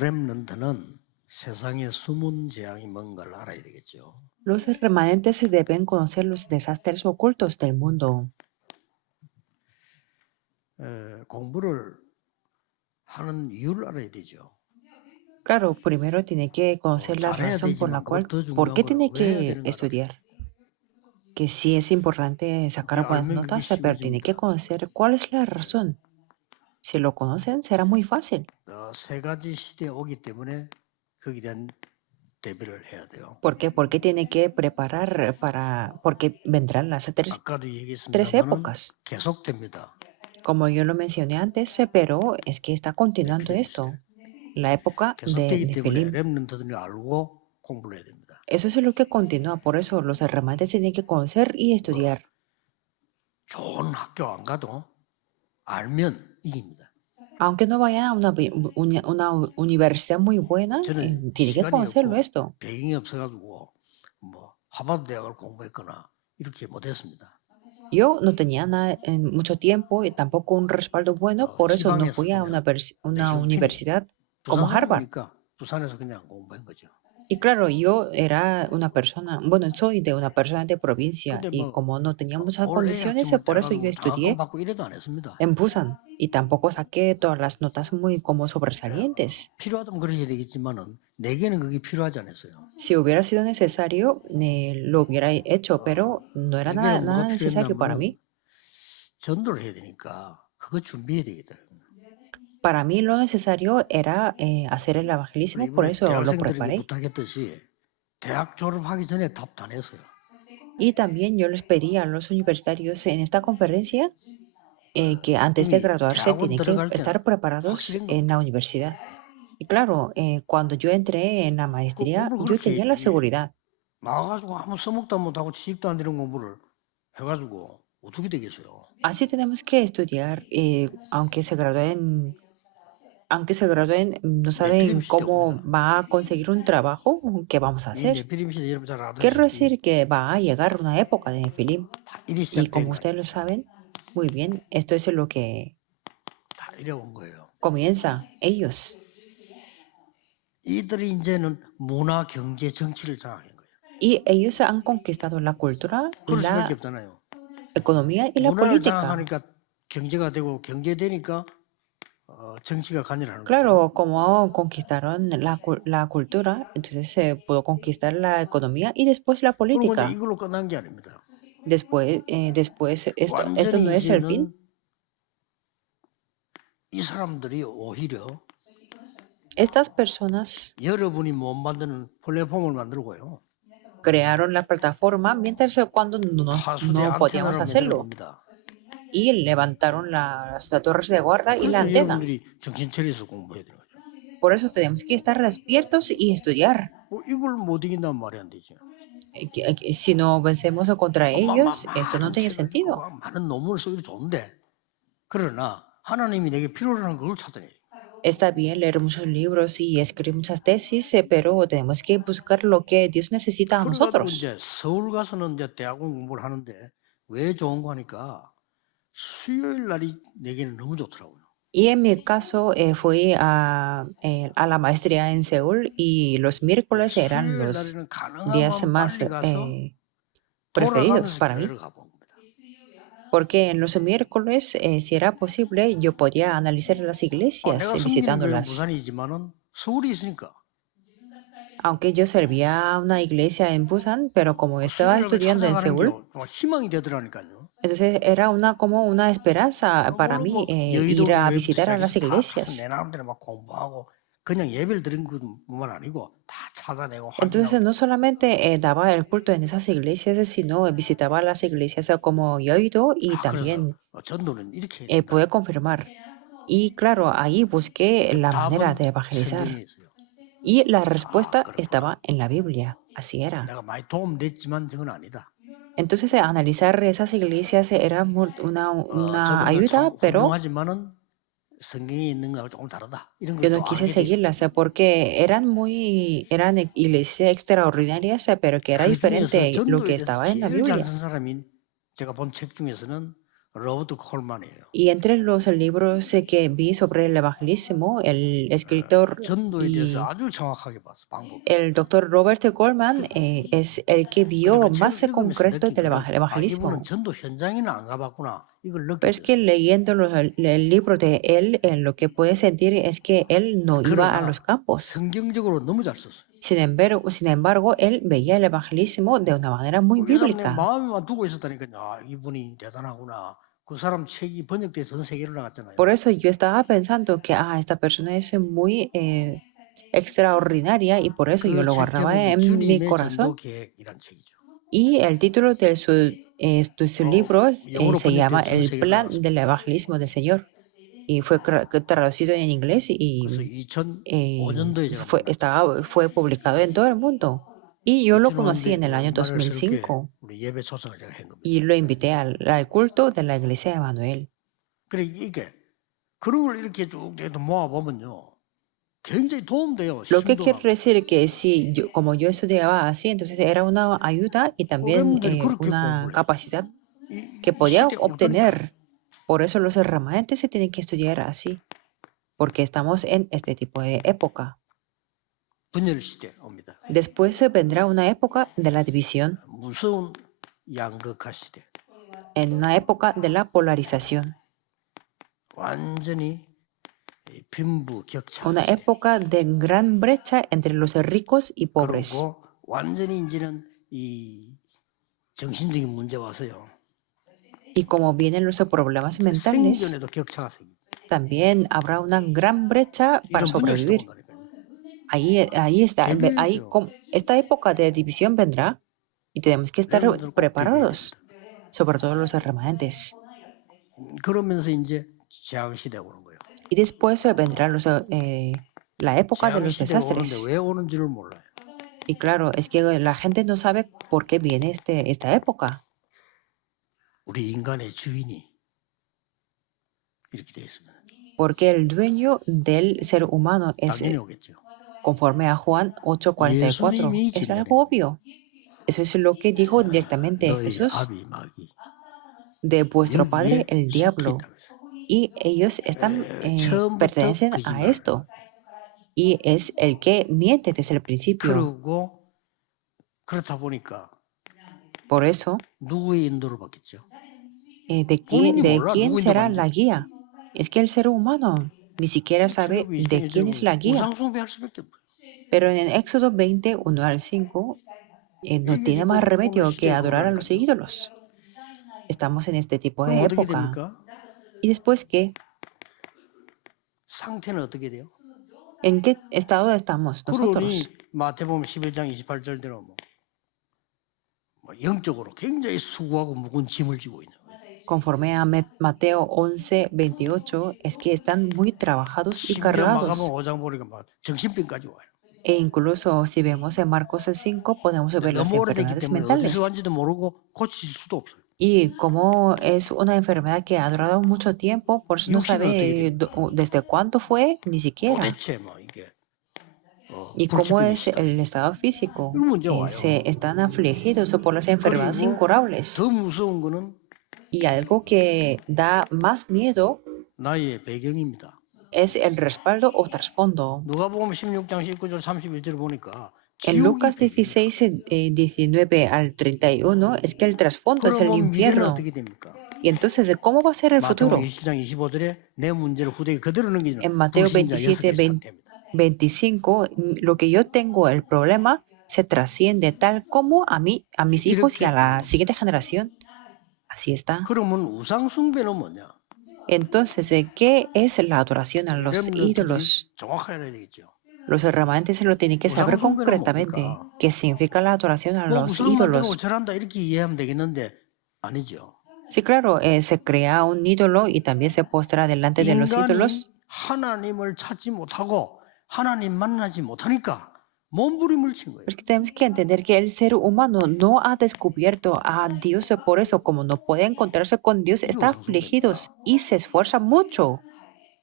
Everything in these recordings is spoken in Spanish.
렘넌트는 세상의 숨은 재앙이 뭔가를 알아야 되겠죠. Los remanentes deben conocer los desastres ocultos del mundo. 공부를 하는 이유를 알아야 되죠. Claro, primero tiene que conocer la 잘해야 razón por la 되지만 cual, 그것도 ¿por 중요한 qué 거는 tiene 왜 해야 que 되는가를 알아야 estudiar? 돼요. Que sí es importante 그게 sacar buenas 알면 그게 notas, pero tiene que 쉬워집니다. conocer cuál es la razón. Si lo conocen, será muy fácil. 세 가지 시대에 오기 때문에 거기에 대한 대비를 해야 돼요. ¿Por qué? Porque tiene que preparar porque vendrán las 아까도 tres 얘기했습니다만은 épocas. 계속됩니다. Como yo lo mencioné antes, pero es que está continuando 네피림 esto. 시대. La época de 계속되기 때문에 Nefilim. 렘넌트들이 알고 공부를 해야 됩니다. Eso es lo que continúa. Por eso los remanentes tienen que conocer y estudiar. 좋은 학교 안 가도 알면 이깁니다. Aunque no vayan a una universidad muy buena, 저는 tiene que 시간이 conocerlo 없고 esto. 배경이 없어가지고 뭐 하버드 대학을 공부했거나 이렇게 못했습니다. Yo no tenía mucho tiempo y tampoco un respaldo bueno, por eso no 지방에서 fui a 그냥 내 una 형편이 universidad como 부산 Harvard. 사람이니까 부산에서 그냥 공부한 거죠. Y claro, yo era una persona, bueno, soy de una persona de provincia 근데 y 뭐 como no tenía muchas 올 A condiciones, 학점을 por eso yo 떼가지고 장학금 estudié 받고 이래도 안 했습니다. en Busan y tampoco saqué todas las notas muy como sobresalientes. 필요하다면 그렇게 해야 되겠지만은 내게는 그게 필요하지 않았어요. Si hubiera sido necesario, lo hubiera hecho, pero no era 내게는 뭐가 nada necesario para 필요했냐면은 mí. 전도를 해야 되니까 그거 준비해야 되겠다. Para mí lo necesario era hacer el 그리고 evangelismo, por 이번에 eso lo 대학생들에게 preparé. 부탁했듯이 대학 졸업하기 전에 답 다 냈어요. Y también yo les pedí a los universitarios en esta conferencia que antes de 이미 graduarse 대학원 tienen que 들어갈 estar 때는 preparados 확실한 en la 겁니다. universidad. Y claro, cuando yo entré en la 그 maestría, 공부를 yo 그렇게 tenía la 해야지. seguridad. 나와가지고 아무 써먹도 못하고 지식도 안 되는 공부를 해가지고 어떻게 되겠어요? Así tenemos que estudiar, aunque se gradúen, no 네피림 saben 시대 cómo 옵니다. va a conseguir un trabajo, ¿qué vamos a 이 hacer? 네피림 시대 여러분 잘 Quiero 아다시피 decir que va a llegar una época de Nefilim. 다 이리 Y 시작된 como 거 ustedes lo 아닙니까? saben, muy bien, esto es lo que 다 이래 온 거예요. comienza ellos. 이들이 이제는 문화, 경제, 정치를 장악한 거예요. Y ellos han conquistado la cultura, 그럴 수밖에 la 없잖아요. economía y la 문화를 política. 장악하니까 경제가 되고 경제되니까 정치가 관여하는 거죠. Claro, como conquistaron la cultura, entonces se pudo conquistar la economía y después la 그리고 이제 política. 이걸로 끝난 게 아닙니다. Después esto no 완전히 es el fin. 이제는 이 사람들이 오히려 Estas personas 여러분이 못 만드는 플랫폼을 만들고요. crearon la plataforma mientras cuando 파수대 no podíamos 안테나를 만드는 hacerlo 겁니다. y levantaron las torres de guarda y la 그래서 antena. 여러분들이 정신 차려서 공부해야 되는 거죠. Por eso tenemos que estar despiertos y estudiar. 이걸 못 이긴다면 말이 안 되죠. Si no vencemos contra ellos, esto no 많은 tiene 책을 읽고 sentido. 많은 논문을 써도 좋은데 그러나 하나님이 내게 필요로 하는 걸 찾아내요. Está bien leer muchos libros y escribir muchas tesis, pero tenemos que buscar lo que Dios necesita a 그래가지고 nosotros. 이제 서울 가서는 이제 대학원 공부를 하는데 왜 좋은 거 하니까 수요일 날이 내게는 너무 좋더라고요. Y en mi caso, fui a la maestría en Seúl y los miércoles eran 수요일 los 날에는 días 가능하면 más 빨리 가서 preferidos 돌아가면서 para 교회를 mí. 가본 겁니다. Porque en los miércoles, si era posible, yo podía analizar las iglesias 내가 섬기는 교회는 visitándolas. 부산이지만은 서울이 있으니까 Aunque yo servía a una iglesia en Busan, pero como estaba 수요일을 estudiando en 찾아가는 게 Seúl, 희망이 되더라니까요. entonces era como una esperanza para 물론 mí 뭐 여의도 ir a 교회부터 visitar a las 시작해서 다 가서 iglesias. 내 나름대로 막 공부하고 그냥 예배를 드린 것뿐만 아니고 다 찾아내고 Entonces 확인하고 no solamente daba el culto en esas iglesias, sino visitaba las iglesias como Yoido y 그래서 también 전도는 이렇게 해야 된다. pude confirmar. Y claro, ahí busqué la manera 답은 de 성경에 evangelizar. 있어요. Y la respuesta 그렇구나. estaba en la Biblia. Así era. 내가 많이 도움됐지만 저건 아니다. Entonces analizar esas iglesias era una 저분들 참 ayuda, pero 훌륭하지만은 성경에 있는 거하고 조금 다르다. 이런 yo 걸 또 no quise 알게 돼요. seguirlas porque eran iglesias extraordinarias, pero que era 그 중에서 diferente lo 전도에 que 대해서 estaba en la 제일 잘 Biblia. 쓴 사람이 제가 본 책 중에서는 로버트 콜만이에요. Y entre los libros que vi sobre el evangelismo, el escritor 전도에 대해서 y 아주 정확하게 봤어, 방법. el doctor Robert Goldman es el que vio 그러니까 más 책을 읽으면서 concreto del 느끼기를 evangelismo. 이분은 전도 현장에는 안 가봤구나 이걸 Pero es que 느끼거든요. leyendo el libro de él, lo que puede sentir es que él no iba a los 그러나 campos. 성경적으로 너무 잘 썼어요. Sin embargo, él veía el evangelismo de una manera muy 그 사람 내 bíblica. 마음에만 두고 있었다니까. 아, 이분이 대단하구나. 그 사람 책이 번역돼서 전 세계로 나갔잖아요. Por eso yo estaba pensando que esta persona es muy extraordinaria y por eso yo 그 lo 책 guardaba 제목이 en mi 주님의 전도 corazón. 계획이란 책이죠. Y el título de su libro 영어로 se llama 번역돼서 전 El 세계로 plan 나갔습니다. del evangelismo del Señor. Y fue traducido en inglés 그래서 y 2005년도에 제가 만났죠. fue publicado en todo el mundo. Y yo lo conocí 2005년도에 en el año 임마누엘 설교회 2005 우리 예배 초청을 제가 한 겁니다. y lo invité al culto de la iglesia de Manuel. 그래 이게 그런 걸 이렇게 쭉 모아 보면요, 굉장히 도움돼요. Lo que quiero 심도하고. decir que si como yo estudiaba así, entonces era una ayuda y también 소렘들이 그렇게 una 공부를 해요. capacidad 이 que podía 시대가 올 거니까. obtener. Por eso los remanentes se tienen que estudiar así, porque estamos en este tipo de época. 분열 시대 옵니다. Después vendrá una época de la división, 무서운 양극화 시대. en una época de la polarización, 완전히 빈부격차 una 시대. época de gran brecha entre los ricos y pobres. 그리고 완전히 이제는 이 정신적인 문제 와서요. Y como vienen los problemas mentales, 생존에도 격차가 생깁니다. también habrá una gran brecha para 이런 분열 시대 sobrevivir. 온다니까요. Ahí está, ahí, esta época de división vendrá y tenemos que estar 여러분들 꼭 preparados, 대비해야 sobre todo los remanentes. 됩니다. 그러면서 이제 재앙 시대가 오는 거예요. Y después vendrá la época de 재앙 los 시대가 오는데 desastres. 왜 오는지를 몰라요. Y claro, es que la gente no sabe por qué viene esta época. 우리 인간의 주인이 이렇게 되어 있습니다. Porque el dueño del ser humano es, 당연히 오겠죠. conforme a Juan 8:44, 예수님이 es 진리입니다. algo obvio. Eso es lo que dijo directamente 너희 Jesús, 아비 마귀 de vuestro padre 여기에 el 속해 diablo. 있다고 했어요. Y ellos 처음부터 pertenecen a 거짓말. esto. Y es el que miente desde el principio. 그러고 그렇다 보니까 Por eso, 누구의 인도를 받겠죠? ¿de 본인이 quién 몰라 quién 누구 será 인도받는지. la guía? Es que el ser humano ni siquiera sabe 출애굽기 de quién es la guía. 우상숭배할 수밖에 없어요. Pero en Éxodo 20, 1 al 5, no tiene más remedio que adorar a los ídolos. Estamos en este tipo de 그럼 어떻게 época. 됩니까? ¿Y después qué? 상태는 어떻게 돼요? ¿En qué estado estamos nosotros? 그러니 마태복음 11장 28절대로 뭐 영적으로 굉장히 수고하고 무거운 짐을 지고 있는 거예요. Conforme a Mateo 11, 28, es que están muy trabajados y 심지어 마가복음 cargados. 5장 보니까 막 정신병까지 와요. E incluso si vemos en Marcos 5, podemos ver las 너무 오래됐기 enfermedades 때문에 mentales. 어디서 왔는지도 모르고 고칠 수도 없어요. Y como es una enfermedad que ha durado mucho tiempo, por eso no 육신은 어떻게 sabe 돼요? desde cuándo fue, ni siquiera. 도대체 뭐 이게 Y cómo 불치병이 es 시작. el estado físico. 이런 문제 와요. Se están afligidos por las enfermedades 그리고 incurables. 더 무서운 거는 Y algo que da más miedo 나의 배경입니다. es el respaldo o trasfondo. 누가복음 16장 19절 31절을 보니까 En 지옥이 Lucas 배경이에요. 16, 19 al 31, es que el trasfondo es el 그러면 미래는 infierno. 어떻게 됩니까? Y entonces, ¿cómo va a ser el futuro? 마태복음 20장 25절에 내 문제를 후대에 그대로 넘기는 En Mateo 불신자 27, 6의 상태입니다. 25, lo que yo tengo, el problema, se trasciende tal como a mí, a mis hijos y a la siguiente generación. Así está. 그러면 우상 숭배는 뭐냐? Entonces, ¿qué es la adoración a los 여러분들이 ídolos? 정확하게 알아야 되겠죠. Los remanentes lo tienen que saber 우상 숭배는 concretamente. 뭡니까? ¿Qué significa la adoración a 뭐 los 우상 만들고 ídolos? 절한다 이렇게 이해하면 되겠는데 아니죠. Sí, claro, se crea un ídolo y también se postra delante de los 인간이 ídolos. 하나님을 찾지 못하고 하나님 만나지 못하니까 몸부림을 친 거예요. Porque tenemos que entender que el ser humano no ha descubierto a Dios, por eso como no puede encontrarse con Dios, está afligido y se esfuerza mucho.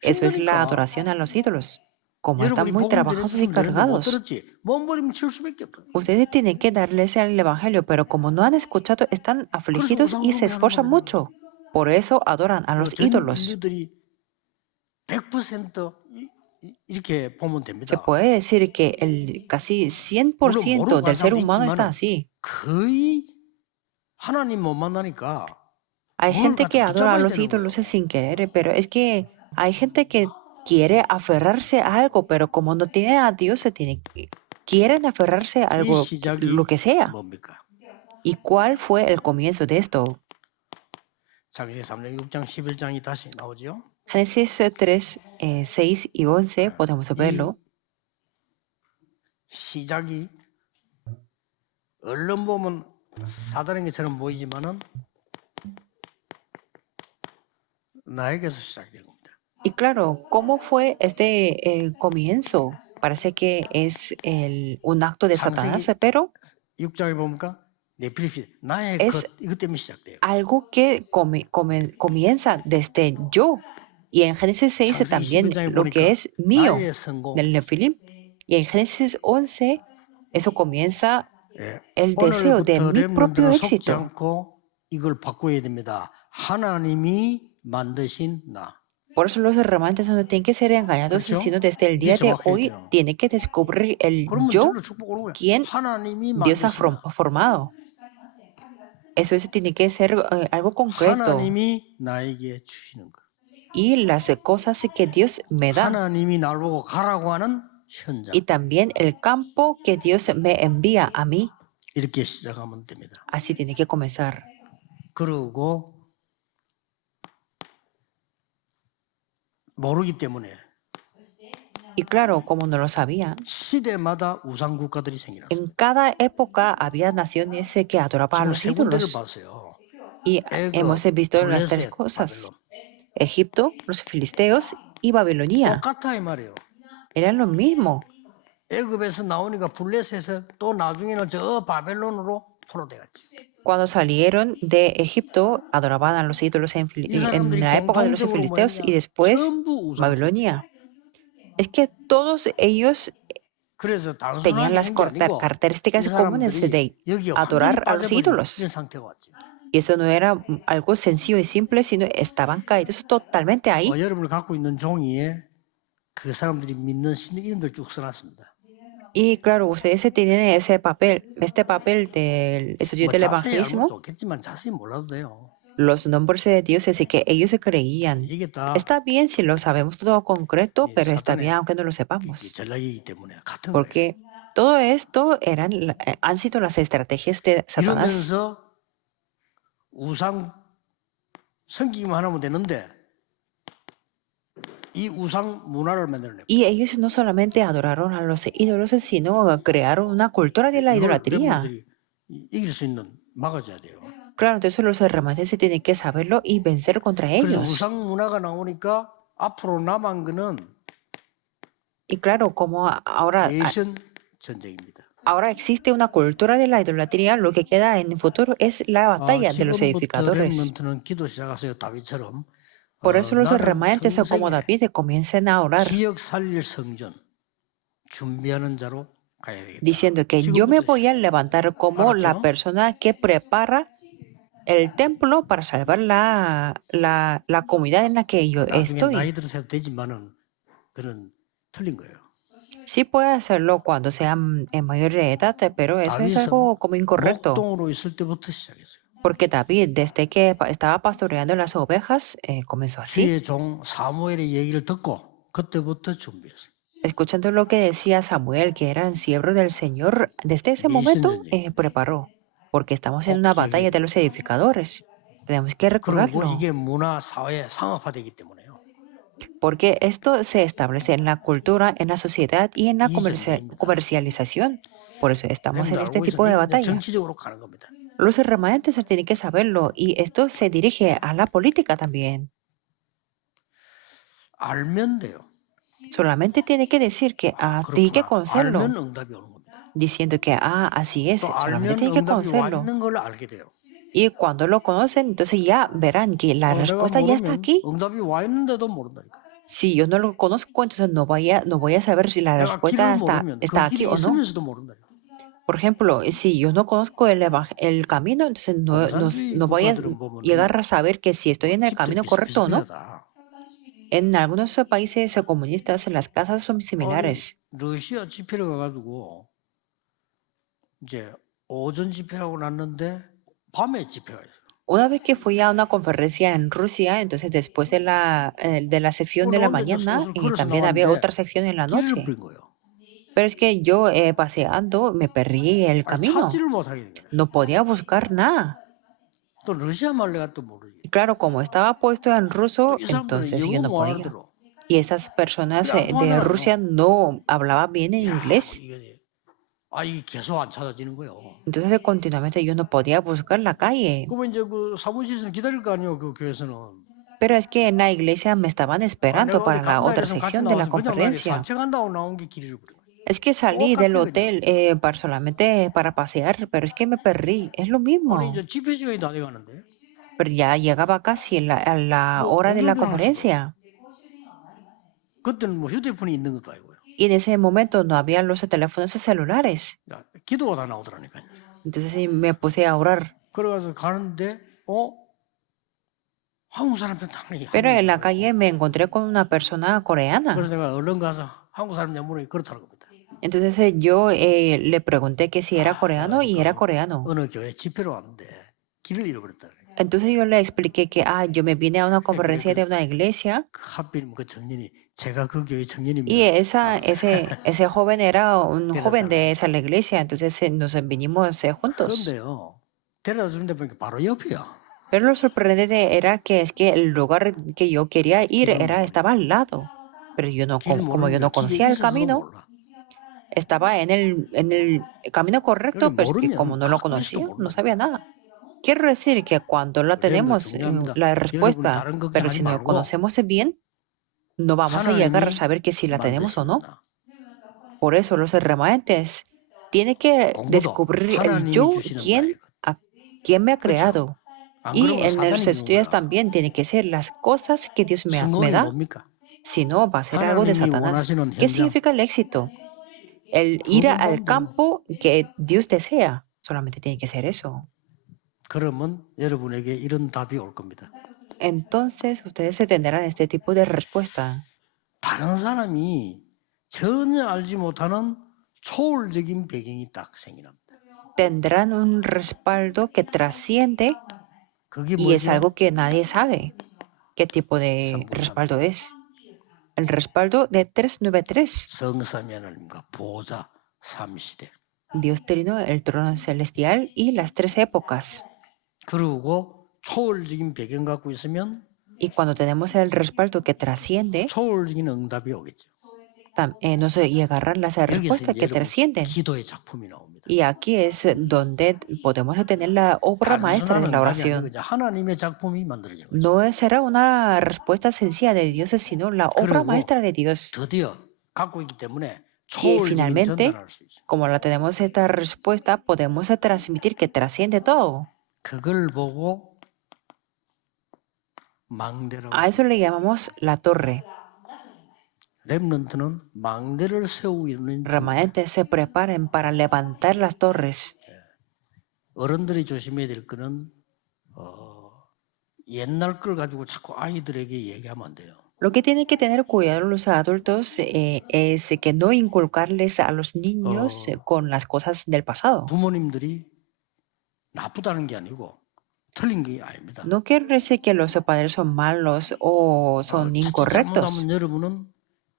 Eso es la adoración a los ídolos. Como están 여러분이 muy 복음 trabajosos y 전해주면 되는데 못 cargados, 들었지. 몸부림 칠 수밖에 없어요. ustedes tienen que darles el evangelio, pero como no han escuchado, están afligidos y se esfuerzan mucho. Por eso adoran a los 전 ídolos. 인류들이 100% 이렇게 보면 Se 됩니다. puede decir que casi 물론 100% 모르고 del 가는 ser 사람도 humano está 있지만은 así. 거의 하나님 못 만나니까 Hay 뭘 gente que 갖다 adora a 붙잡아야 los 되는 거예요. ídolos sin querer, pero es que hay gente que quiere aferrarse a algo, pero como no tiene a Dios, quieren aferrarse a 이 algo, lo 시작이 que sea. 뭡니까? ¿Y cuál fue el comienzo de esto? 창세기 3장 6장 11장이 다시 나오죠. Génesis 3, 6 y 11, podemos 이 verlo. 시작이 얼른 보면 사단인 것처럼 보이지만은 나에게서 시작된 겁니다. Y claro, ¿cómo fue este comienzo? Parece que es un acto de Satanás, 창세기 pero 6장에 보니까 네필립이 나의 es 이것 때문에 시작돼요. algo que comienza desde yo. Y en Génesis 6 창세기 también 21장에 lo que 보니까 es mío, 나의 성공. del Nefilim. Y en Génesis 11, eso comienza 예. el deseo de 오늘부터 mi propio 렘넌트는 속지 éxito. 않고 이걸 바꿔야 됩니다. 하나님이 만드신 나. Por eso los remanentes no tienen que ser engañados, 그렇죠? sino desde el 이게 día de 정확해야 hoy 돼요. tiene que descubrir el 그러면 yo, 절로 축복 오는 거야. quien 하나님이 Dios ha 만드신 나. formado. Eso tiene que ser algo concreto. 하나님이 나에게 주시는 거. Y las cosas que Dios me da. 하나님이 날 보고 가라고 하는 현장. Y también el campo que Dios me envía a mí. 이렇게 시작하면 됩니다. Así tiene que comenzar. 그리고 모르기 때문에 Y claro, como no lo sabía, 시대마다 우상 국가들이 생겨났어요. en cada época había naciones que adoraban a 지금 los 세 군데를 ídolos. 봤어요. Y hemos visto las tres 블레셋, cosas. 바벨론. Egipto, los filisteos y Babilonia. 똑같아 이 말이에요. Eran lo mismo. 애굽에서 나오니까 블레셋에서 또 나중에는 저 바벨론으로 포로돼갔지. Cuando salieron de Egipto, adoraban a los ídolos en 이 사람들이 la época de los 공통적으로 filisteos y 뭐냐? después 전부 우상. Babilonia. Es que todos ellos 그래서 tenían 단순하게 las 한 게 아니고 이 características comunes 사람들이 de 여기 완전히 adorar a los 빠져버린 ídolos. 이런 상태가 왔지. Y eso no era algo sencillo y simple, sino estaban caídos totalmente ahí. 여러분이 갖고 있는 종이에 그 사람들이 믿는 신 이름들 쭉 써놨습니다. Y claro, ustedes tienen ese papel, este papel del estudio 뭐 del 자세히 알면 evangelismo, 좋겠지만 자세히 몰라도 돼요. los nombres de Dios, así que ellos se creían. 이게 다 Está bien si lo sabemos todo concreto, 예, pero está 사탄의 bien aunque no lo 이 sepamos. 전략이기 때문에 같은 거예요. Porque todo esto han sido las estrategias de Satanás. 이러면서 우상 섬기기만 하면 되는데 이 우상 문화를 만들어내고 Y ellos no solamente adoraron a los ídolos, sino crearon una cultura de la 이걸 idolatría. 렘넌트들이 이길 수 있는 막아줘야 돼요. Claro, entonces los remanentes se tienen que saberlo y vencer contra 그래서 ellos. 우상 문화가 나오니까 앞으로 남은 거는 Y claro, como ahora 내션 전쟁입니다. existe una cultura de la idolatría, lo que queda en el futuro es la batalla de los 지금부터 edificadores. 렘넌트는 기도 시작하세요. 다윗처럼 Por eso los 나는 remanentes como 평생에 David comiencen a orar 지역 살릴 성전 준비하는 자로 가야 되겠다. diciendo que yo me 지금부터 voy a levantar como la 알았죠? persona que prepara el templo para salvar la comunidad en la que yo 나중에 estoy. 나이 들어서 해도 되지만은 그는 틀린 거예요. Sí puede hacerlo cuando sea en mayor de edad, pero eso es algo como incorrecto. 목동으로 있을 때부터 시작했어요. Porque David, desde que estaba pastoreando las ovejas, comenzó así. 그의 종 사무엘의 얘기를 듣고 그때부터 준비했어요. Escuchando lo que decía Samuel, que era el siervo del Señor, desde ese momento preparó. Porque estamos en una batalla de los edificadores. Tenemos que 그리고 recordarlo. 이게 문화, 사회, 상업화되기 때문에요. Porque esto se establece en la cultura, en la sociedad y en la Y 전쟁입니다. comercialización. Por eso estamos en 여러분들 este 알고 tipo de 있어요. 이제 batalla. 정치적으로 가는 겁니다. Los remanentes tienen que saberlo y esto se dirige a la política también. 알면 돼요. Solamente tiene que decir que tiene que 그렇구나. conocerlo, 알면 응답이 오는 겁니다. diciendo que así es. 또 Solamente 알면 tiene que 응답이 와 conocerlo. 있는 걸 알게 돼요. Y cuando lo conocen, entonces ya verán que la 내가 respuesta ya está 모르면 aquí. 응답이 와 있는데도 모른다니까. Si yo no lo conozco, entonces no voy a saber si la 내가 respuesta 길을 모르면 está 그 aquí 길이 o no. 있으면서도 모른다니까. Por ejemplo, si yo no conozco el camino, entonces 공산주의 no voy a 국가들은 보면은 llegar a saber que si estoy en el 집들이 camino correcto o no. 비슷비슷하다. En algunos países comunistas las casas son 아니 similares. 러시아 집회를 가가지고 이제 오전 집회라고 났는데 밤에 집회가 있어요. Una vez que fui a una conferencia en Rusia, entonces después de la sección de la 나 혼자 이제 mañana, 슬슬 걸어서 también había 나왔는데 otra sección en la 길을 noche. 잃어버린 거예요. Pero es que yo paseando me perdí el 아니 camino. 찾지를 못하게 된 거예요. No podía buscar nada. 또 러시아 말 내가 또 모르지. Y claro, como estaba puesto en ruso, 또 이 사람들은 entonces yo 영어 no 못 podía. 알아들어. Y esas personas 그래 안 de 통하잖아요. Rusia no hablaban bien en 야, inglés. 이게 이게 계속 안 찾아지는 거예요. Entonces continuamente yo no podía buscar la calle. 그러면 이제 그 사무실에서 기다릴 거 아니에요. 그 교회에서는. Pero es que en la iglesia me estaban 아, esperando 내가 어디 para la 간다 otra 이래서 같이 sección de la 나와서 그냥 나 conferencia. 산책한다고 나온 게 길을 잃어버린 거예요. Es que salí del 똑같아 그냥. hotel para solamente para pasear, pero es que me perdí. Es lo 아니 mismo. 이제 집회 시간이 다 돼가는데. Pero ya llegaba casi a la 뭐 hora de la 공중전화를 할 수가 conferencia. 그때는 뭐 휴대폰이 있는 것도 아니고요. Y en ese momento no había los teléfonos celulares. 야, 기도가 다 나오더라니까요. Entonces sí me puse a orar. 그래가지고 가는데 한국 사람한테 당연히 Pero en la 한국인이더라고. calle me encontré con una persona coreana. 그래서 내가 얼른 가서 한국 사람 내물에 그렇다는 겁니다. Entonces yo le pregunté que si era coreano y era coreano. 어느 교회 집회로 왔는데 길을 잃어버렸다는 거예요. Entonces yo le expliqué que yo me vine a una conferencia de una iglesia 하필 그 청년이 제가 그 교회 청년입니다. y ese joven era un joven de esa la iglesia. Entonces nos vinimos juntos. 그런데요. 데려다 주는데 보니까 바로 옆이야. Pero lo sorprendente era que es que el lugar que yo quería ir estaba al lado. Pero yo no, 길 como yo 모르니까 no 길이 conocía el 있어서도 camino, 몰라. estaba en el camino correcto, 그래 pero es que 모르면 como no lo 가까이서 conocía, no 몰라. sabía nada. Quiero decir que cuando la 그래서 tenemos 중요합니다. la 여러분 respuesta, 다른 pero 걱정하지 si no lo 말고 conocemos bien, no vamos a llegar a 하나님이 saber que si la tenemos o no. 만드시구나. Por eso los remanentes tienen que 공부도 descubrir el 하나님이 yo, 주시는 quién me ha 그렇죠. creado. 안 Y 그러면 en los 사단이 주는 estudios 거야. también tiene que ser las cosas que Dios me 성공이 da, 뭡니까? si no va a ser algo de 하나님이 Satanás. 원하시는 ¿Qué 현장 significa el éxito? El 두 ir 번 al 보면 돼요. campo que Dios desea. Solamente tiene que ser eso. 그러면 여러분에게 이런 답이 올 겁니다. Entonces ustedes se tendrán este tipo de respuesta. 다른 사람이 전혀 알지 못하는 초월적인 배경이 딱 생기납니다. Tendrán un respaldo que trasciende 그게 y es 뭐죠? algo que nadie sabe qué tipo de 성부탑. respaldo es. El respaldo de 393. 성삼위 하나님과 보좌 삼시대. Dios Trino, el trono celestial y las tres épocas. 그리고 초월적인 배경 갖고 있으면 Y cuando tenemos el respaldo que trasciende, 초월적인 응답이 오겠죠. nos llegarán las 여기서 respuestas 이제 que 여러분 trascienden. 기도의 작품이 나옵니다. Y aquí es donde podemos tener la obra maestra 단순한 de la 응답이 아니고 oración. 이제 하나님의 작품이 만들어지는 거죠. No será una respuesta sencilla de Dios, sino la obra 그리고 maestra de Dios. 드디어 갖고 있기 때문에 Y 초월적인 finalmente, 전달할 수 있어요. como la tenemos esta respuesta, podemos transmitir que trasciende todo. 그걸 보고 망대라고. A eso le llamamos la torre. 렘넌트는 망대를 세우고 있는 중. Remanentes se preparen para levantar las torres. 어른들이 조심해야 될 거는 옛날 걸 가지고 자꾸 아이들에게 얘기하면 안 돼요. Lo que tienen que tener cuidado los adultos es que no inculcarles a los niños con las cosas del pasado. 부모님들이 나쁘다는 게 아니고 틀린 게 아닙니다. No quiere decir que los padres son malos o son 자칫 incorrectos, 잘못하면 여러분은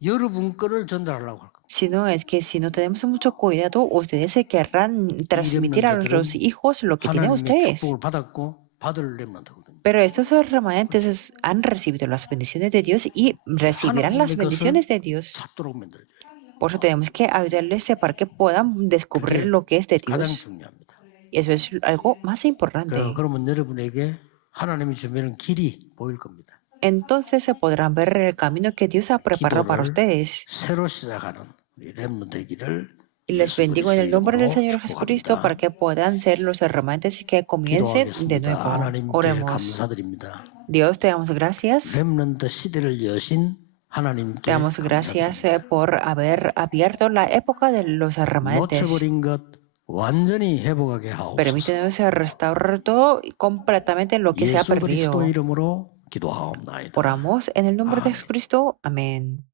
여러분 거를 전달하려고 할 겁니다. sino es que si no tenemos mucho cuidado, ustedes se querrán transmitir a los hijos lo que tienen 하나님의 ustedes. 축복을 받았고 받을 렘넌트거든요. Pero estos remanentes han recibido las bendiciones de Dios y recibirán las bendiciones de Dios. 찾도록 만들어줘요. Por eso tenemos que ayudarles para que puedan descubrir 그게 lo que es de 가장 Dios. 중요합니다. Y eso es algo más importante. 그러면 여러분에게 하나님이 주시는 길이 보일 겁니다. Entonces se podrán ver el camino que Dios ha preparado para ustedes. 새로 시작하는 우리 렘넌트의 길을 Y les 예수 bendigo en el nombre del 그리스도 Señor 이름으로 Jesucristo 축복합니다. para que puedan ser los remanentes que comiencen de 기도하겠습니다. nuevo. 하나님께 Oremos. 감사드립니다. Dios, te damos gracias. 렘넌트 시대를 여신 하나님께 Te damos gracias 감사드립니다. por haber abierto la época de los remanentes. 놓쳐버린 것, 완전히 회복하게 하옵소서. Permítenos restaurar todo y completamente lo que se ha 예수 그리스도 perdido. 이름으로 기도하옵나이다. Oramos en el nombre de Amén. Jesucristo. Amén.